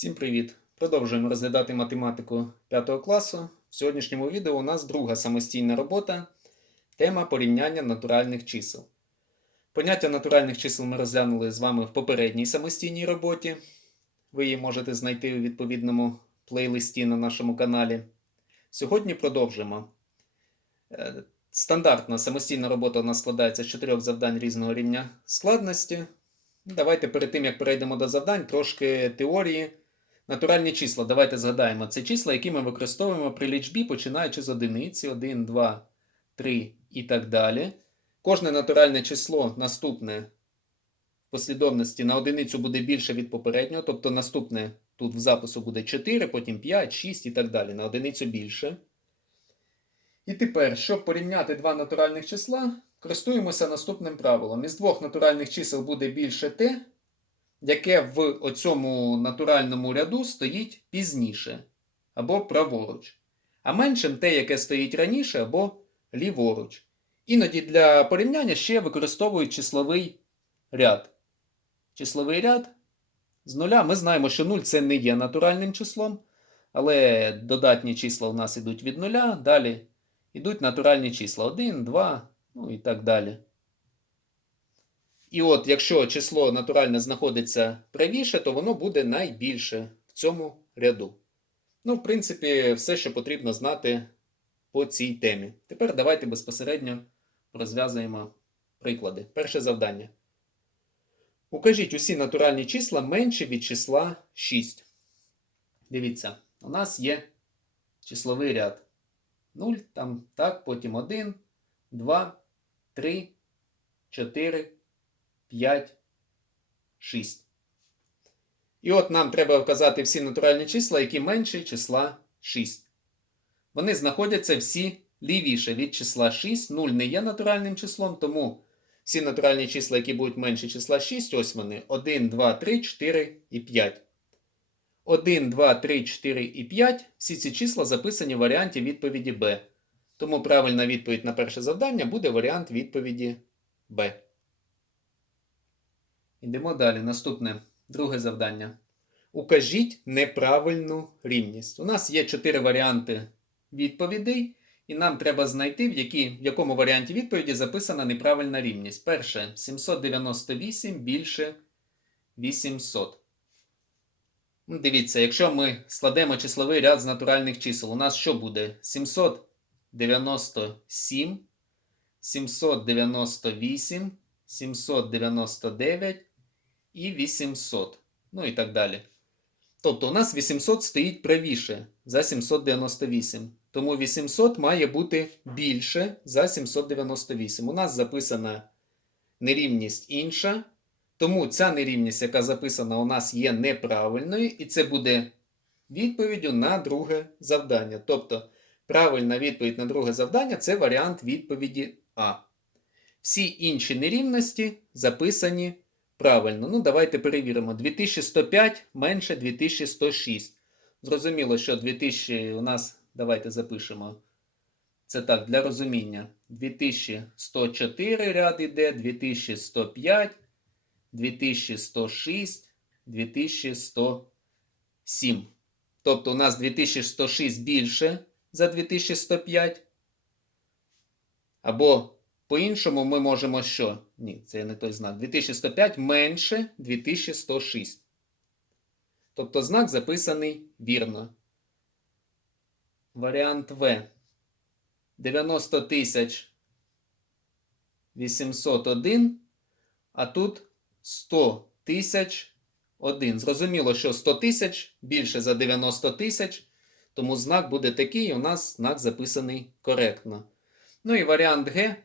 Всім привіт! Продовжуємо розглядати математику 5 класу. В сьогоднішньому відео у нас друга самостійна робота. Тема порівняння натуральних чисел. Поняття натуральних чисел ми розглянули з вами в попередній самостійній роботі. Ви її можете знайти у відповідному плейлисті на нашому каналі. Сьогодні продовжимо. Е, Стандартна самостійна робота у нас складається з чотирьох завдань різного рівня складності. Давайте перед тим, як перейдемо до завдань, трошки теорії. Натуральні числа. Давайте згадаємо. Це числа, які ми використовуємо при лічбі, починаючи з одиниці, 1, 2, 3 і так далі. Кожне натуральне число наступне в послідовності на одиницю буде більше від попереднього, тобто наступне тут в запису буде 4, потім 5, 6 і так далі. На одиницю більше. І тепер, щоб порівняти два натуральних числа, користуємося наступним правилом. Із двох натуральних чисел буде більше те, яке в оцьому натуральному ряду стоїть пізніше або праворуч, а меншим те, яке стоїть раніше або ліворуч. Іноді для порівняння ще використовують числовий ряд. Числовий ряд з нуля ми знаємо, що 0 це не є натуральним числом, але додатні числа у нас йдуть від нуля, далі йдуть натуральні числа 1, 2, ну і так далі. І от, якщо число натуральне знаходиться правіше, то воно буде найбільше в цьому ряду. Ну, в принципі, все, що потрібно знати по цій темі. Тепер давайте безпосередньо розв'язуємо приклади. Перше завдання. Укажіть усі натуральні числа менші від числа 6. Дивіться, у нас є числовий ряд. 0, там, так, потім 1, 2, 3, 4, 5, 6. І от нам треба вказати всі натуральні числа, які менші числа 6. Вони знаходяться всі лівіше від числа 6. 0 не є натуральним числом, тому всі натуральні числа, які будуть менші числа 6, ось вони 1, 2, 3, 4 і 5. 1, 2, 3, 4 і 5. Всі ці числа записані в варіанті відповіді Б. Тому правильна відповідь на перше завдання буде варіант відповіді Б. Йдемо далі. Наступне друге завдання. Укажіть неправильну рівність. У нас є чотири варіанти відповідей, і нам треба знайти, в, які, в якому варіанті відповіді записана неправильна рівність. Перше 798 більше 800. Ну, Дивіться, якщо ми складемо числовий ряд з натуральних чисел, у нас що буде? 797, 798, 799 і 800. Ну і так далі. Тобто у нас 800 стоїть правіше за 798. Тому 800 має бути більше за 798. У нас записана нерівність інша. Тому ця нерівність, яка записана у нас, є неправильною, і це буде відповіддю на друге завдання. Тобто, правильна відповідь на друге завдання це варіант відповіді А. Всі інші нерівності записані правильно. Ну, давайте перевіримо. 2105 менше 2106. Зрозуміло, що 2000 у нас, давайте запишемо. Це так, для розуміння. 2104 ряд іде, 2105. 2106, 2107. Тобто у нас 2106 більше за 2105. Або по-іншому ми можемо що? Ні, це не той знак. 2105 менше 2106. Тобто знак записаний вірно. Варіант В. 90 тисяч 801. А тут 100 тисяч 1. Зрозуміло, що 100 тисяч більше за 90 тисяч, тому знак буде такий, і у нас знак записаний коректно. Ну і варіант Г.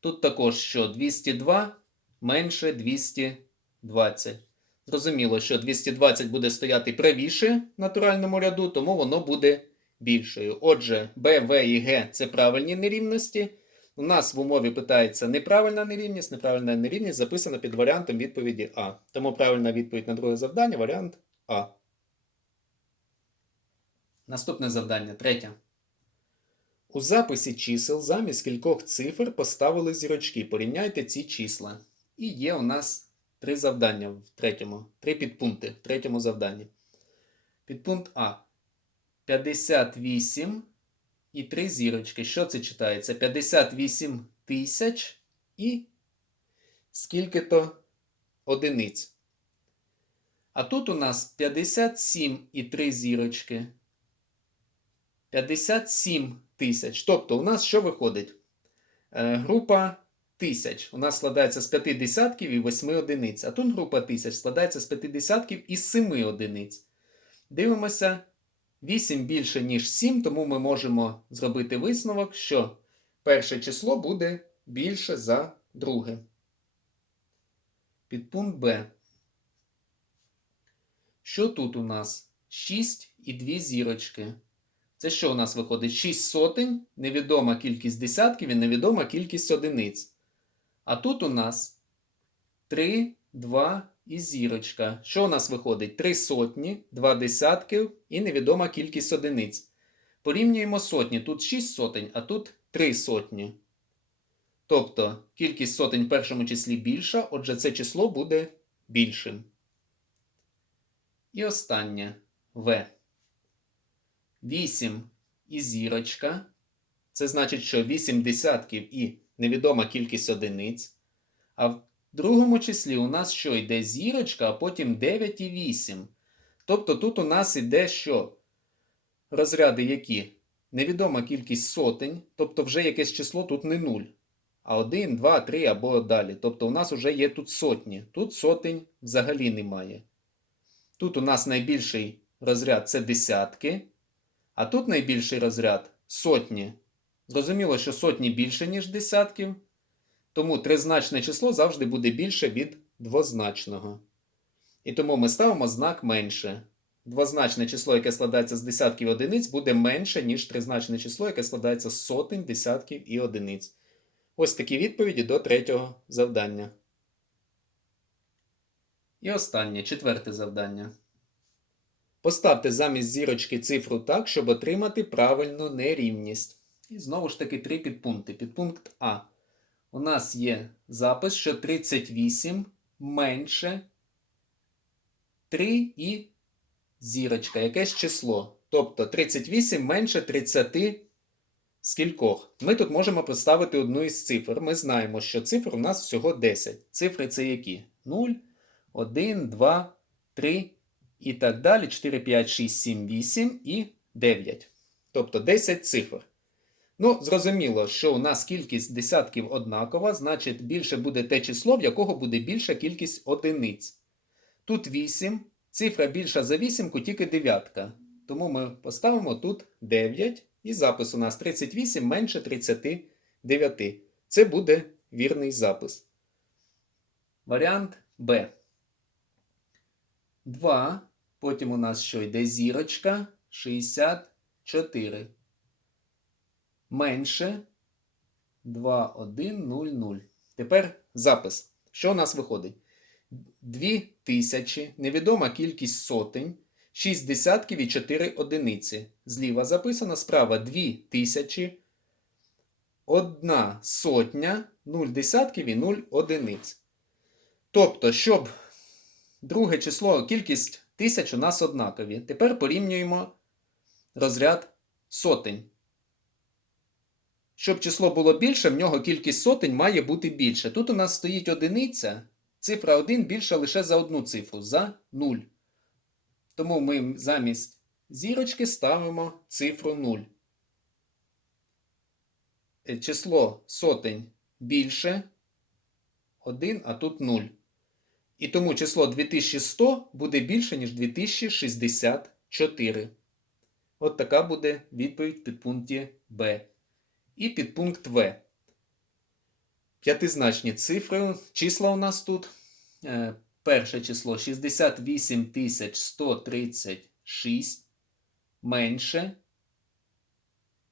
Тут також що 202 менше 220. Зрозуміло, що 220 буде стояти правіше в натуральному ряду, тому воно буде більшою. Отже, Б, В і Г це правильні нерівності. У нас в умові питається неправильна нерівність. Неправильна нерівність записана під варіантом відповіді А. Тому правильна відповідь на друге завдання варіант А. Наступне завдання. Третє. У записі чисел замість кількох цифр поставили зірочки. Порівняйте ці числа. І є у нас три завдання в третьому, три підпункти в третьому завданні. Підпункт А. 58 і 3 зірочки. Що це читається? 58 тисяч і скільки-то одиниць. А тут у нас 57 і 3 зірочки. 57 тисяч. Тобто, у нас що виходить? Е, група тисяч. У нас складається з 5 десятків і 8 одиниць. А тут група тисяч складається з 5 десятків і 7 одиниць. Дивимося. 8 більше, ніж 7, тому ми можемо зробити висновок, що перше число буде більше за друге. Підпункт Б. Що тут у нас? 6 і 2 зірочки. Це що у нас виходить? 6 сотень, невідома кількість десятків і невідома кількість одиниць. А тут у нас 3, 2 і зірочка. Що у нас виходить? 3 сотні, 2 десятки і невідома кількість одиниць. Порівнюємо сотні. Тут 6 сотень, а тут 3 сотні. Тобто кількість сотень в першому числі більша, отже, це число буде більшим. І останнє В. 8 і зірочка. Це значить, що 8 десятків і невідома кількість одиниць. А в другому числі у нас що йде зірочка, а потім 9 і 8. Тобто тут у нас іде що? Розряди які? Невідома кількість сотень, тобто вже якесь число тут не 0. А 1, 2, 3 або далі. Тобто у нас вже є тут сотні. Тут сотень взагалі немає. Тут у нас найбільший розряд це десятки. А тут найбільший розряд сотні. Зрозуміло, що сотні більше, ніж десятків. Тому тризначне число завжди буде більше від двозначного. І тому ми ставимо знак менше. Двозначне число, яке складається з десятків і одиниць, буде менше, ніж тризначне число, яке складається з сотень, десятків і одиниць. Ось такі відповіді до третього завдання. І останнє, четверте завдання. Поставте замість зірочки цифру так, щоб отримати правильну нерівність. І знову ж таки три підпункти. Підпункт А. У нас є запис, що 38 менше 3 і зірочка, якесь число. Тобто 38 менше 30 скількох. Ми тут можемо поставити одну із цифр. Ми знаємо, що цифр у нас всього 10. Цифри це які? 0, 1, 2, 3 і так далі. 4, 5, 6, 7, 8 і 9. Тобто 10 цифр. Ну, зрозуміло, що у нас кількість десятків однакова, значить більше буде те число, в якого буде більша кількість одиниць. Тут 8, цифра більша за 8, тільки дев'ятка. Тому ми поставимо тут 9, і запис у нас 38 менше 39. Це буде вірний запис. Варіант Б. 2. Потім у нас що йде зірочка 64 менше 2, 1, 0, 0. Тепер запис. Що у нас виходить? 2000, невідома кількість сотень, 6 десятків і 4 одиниці. Зліва записано, справа 2000, 1 сотня, 0 десятків і 0 одиниць. Тобто, щоб друге число, кількість тисяч у нас однакові. Тепер порівнюємо розряд сотень. Щоб число було більше, в нього кількість сотень має бути більше. Тут у нас стоїть одиниця, цифра 1 більша лише за одну цифру, за 0. Тому ми замість зірочки ставимо цифру 0. Е, Число сотень більше 1, а тут 0. І тому число 2100 буде більше, ніж 2064. От така буде відповідь в підпункті Б. І підпункт В. П'ятизначні цифри. Числа у нас тут. Е, Перше число 68 136 менше.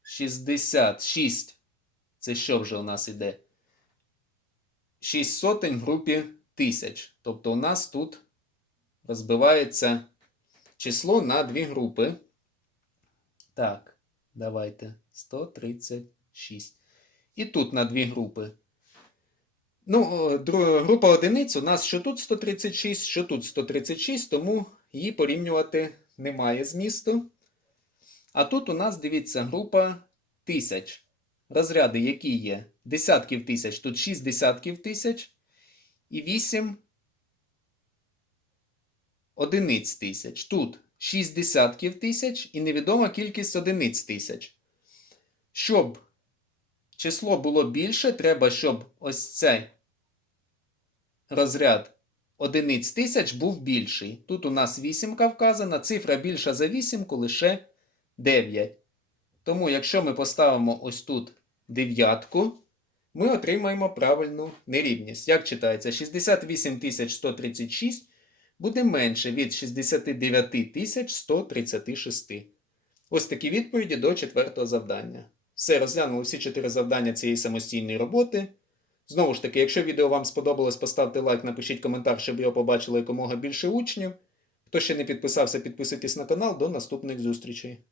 66. Це що вже у нас іде? 6 сотень в групі тисяч. Тобто у нас тут розбивається число на дві групи. Так, давайте. 136. І тут на дві групи. Ну, група одиниць у нас що тут 136, що тут 136, тому її порівнювати немає змісту. А тут у нас, дивіться, група тисяч. Розряди, які є? Десятків тисяч. Тут 6 десятків тисяч і 8 одиниць тисяч. Тут 6 десятків тисяч і невідома кількість одиниць тисяч. Щоб число було більше, треба, щоб ось цей розряд одиниць тисяч був більший. Тут у нас вісімка вказана, цифра більша за вісімку лише 9. Тому, якщо ми поставимо ось тут дев'ятку, ми отримаємо правильну нерівність. Як читається? 68 136 буде менше від 69 136. Ось такі відповіді до четвертого завдання. Все, розглянули всі чотири завдання цієї самостійної роботи. Знову ж таки, якщо відео вам сподобалось, поставте лайк, напишіть коментар, щоб його побачило якомога більше учнів. Хто ще не підписався, підписуйтесь на канал. До наступних зустрічей.